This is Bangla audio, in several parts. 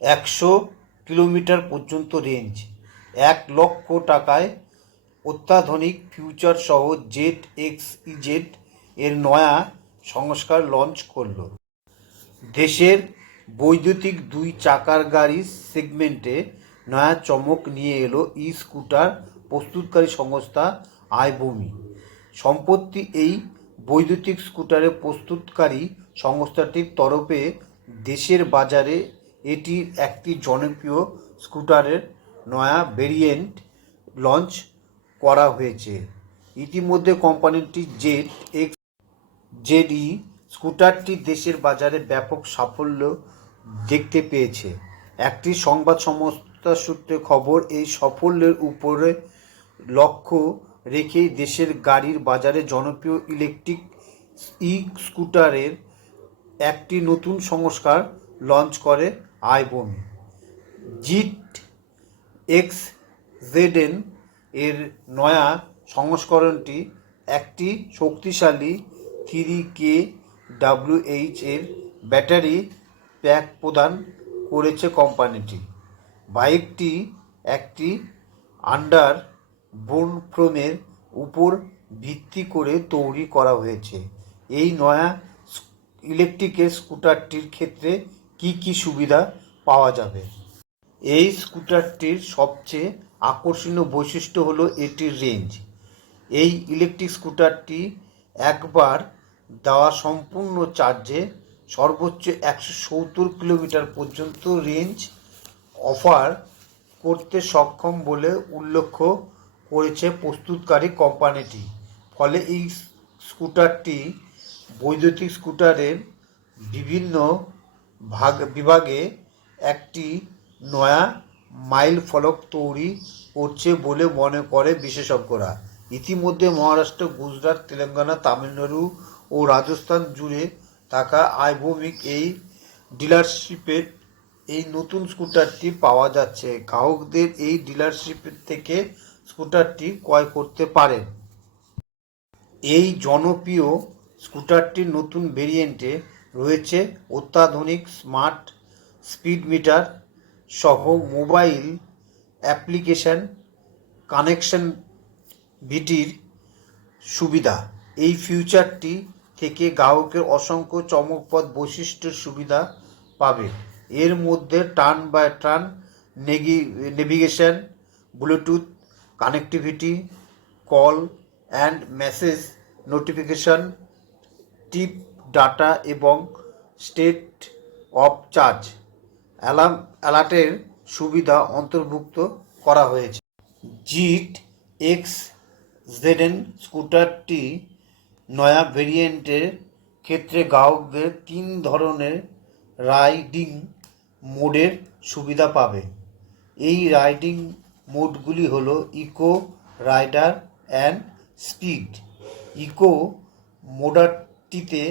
100 কিলোমিটার পর্যন্ত রেঞ্জ। 1 লক্ষ টাকায় অত্যাধুনিক ফিউচার সহ ZXEZ এর নয়া সংস্কার লঞ্চ করলো। দেশের বৈদ্যুতিক 2 চাকার গাড়ি সেগমেন্টে নয়া চমক নিয়ে এলো স্কুটার প্রস্তুতকারী সংস্থা আইবমি। সম্প্রতি এই বৈদ্যুতিক স্কুটারের প্রস্তুতকারী সংস্থাটির তরফে দেশের বাজারে এটির একটি জনপ্রিয় স্কুটারের নয়া ভেরিয়েন্ট লঞ্চ করা হয়েছে। ইতিমধ্যে কোম্পানিটি ZXZ স্কুটারটি দেশের বাজারে ব্যাপক সাফল্য দেখতে পেয়েছে। একটি সংবাদ সংস্থা সূত্রে খবর, এই সাফল্যের উপরে লক্ষ্য রেখেই দেশের গাড়ির বাজারে জনপ্রিয় ইলেকট্রিক স্কুটারের একটি নতুন সংস্কার লঞ্চ করে আইবমি। ZXZN এর নয়া সংস্করণটি একটি শক্তিশালী 3kWh এর ব্যাটারি প্যাক প্রদান করেছে কোম্পানিটি। বাইকটি একটি আন্ডার বোন ফ্রেমের উপর ভিত্তি করে তৈরি করা হয়েছে। এই নয়া ইলেকট্রিক স্কুটারটির ক্ষেত্রে কি কি সুবিধা পাওয়া যাবে? এই স্কুটারটির সবচেয়ে আকর্ষণীয় বৈশিষ্ট্য হলো এটির রেঞ্জ। এই ইলেকট্রিক স্কুটারটি একবার দেওয়া সম্পূর্ণ চার্জে সর্বোচ্চ 170 কিলোমিটার পর্যন্ত রেঞ্জ অফার করতে সক্ষম বলে উল্লেখ করেছে প্রস্তুতকারী কোম্পানিটি। ফলে এই স্কুটারটি বৈদ্যুতিক স্কুটারের বিভিন্ন বিভাগে একটি নয়া মাইলফলক তৈরি করছে বলে মনে করে বিশেষজ্ঞরা। ইতিমধ্যে মহারাষ্ট্র, গুজরাট, তেলেঙ্গানা, তামিলনাড়ু ও রাজস্থান জুড়ে থাকা আইবমিক এই ডিলারশিপে এই নতুন স্কুটারটি পাওয়া যাচ্ছে। গ্রাহকদের এই ডিলারশিপ থেকে স্কুটারটি ক্রয় করতে পারেন। এই জনপ্রিয় স্কুটারটির নতুন ভেরিয়েন্টে রয়েছে অত্যাধুনিক স্মার্ট স্পিড মিটার সহ মোবাইল অ্যাপ্লিকেশন কানেক্টিভিটির সুবিধা। এই ফিচারটি থেকে গ্রাহকের অসংখ্য চমকপ্রদ বৈশিষ্ট্যের সুবিধা পাবে। এর মধ্যে turn by turn navigation, bluetooth connectivity, call and message notification, trip data এবং স্টেট অফ চার্জ অ্যালার্টের সুবিধা অন্তর্ভুক্ত করা হয়েছে। ZXZN স্কুটারটি নয়া ভেরিয়েন্টের ক্ষেত্রে গ্রাহকদের 3 ধরনের রাইডিং মোডের সুবিধা পাবে। এই রাইডিং মোডগুলি হলো eco, rider and speed. Eco মোডটিতে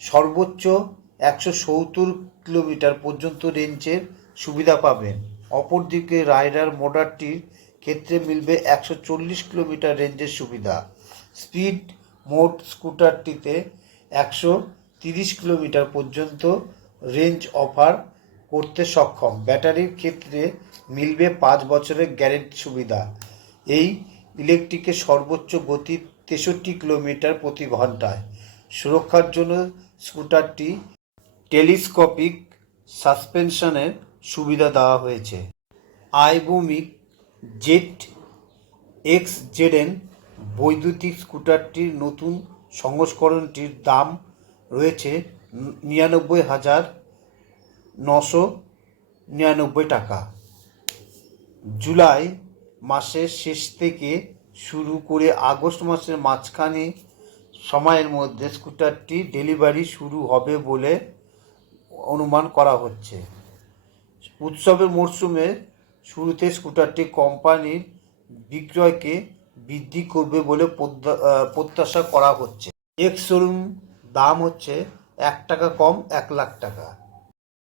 সর্বোচ্চ 170 কিলোমিটার পর্যন্ত রেঞ্জের সুবিধা পাবেন। অপরদিকে রাইডার মোডটির ক্ষেত্রে মিলবে 140 কিলোমিটার রেঞ্জের সুবিধা। স্পিড মোড স্কুটারটিতে 130 কিলোমিটার পর্যন্ত রেঞ্জ অফার করতে সক্ষম। ব্যাটারির ক্ষেত্রে মিলবে 5 বছরের গ্যারেন্টি সুবিধা। এই ইলেকট্রিকের সর্বোচ্চ গতি 63 কিলোমিটার প্রতি ঘন্টায়। সুরক্ষার জন্য স্কুটারটি টেলিস্কোপিক সাসপেনশনের সুবিধা দেওয়া হয়েছে। আইবমিক ZXZN বৈদ্যুতিক স্কুটারটির নতুন সংস্করণটির দাম রয়েছে 99,999 টাকা। জুলাই মাসের শেষ থেকে শুরু করে আগস্ট মাসের মাঝখানে সময়ের মধ্যে স্কুটারটি ডেলিভারি শুরু হবে বলে অনুমান করা হচ্ছে। উৎসবের মরশুমের শুরুতে স্কুটারটি কোম্পানির বিক্রয়কে বৃদ্ধি করবে বলে প্রত্যাশা করা হচ্ছে। এক্স শোরুম দাম হচ্ছে 1 টাকা কম 1 লাখ টাকা।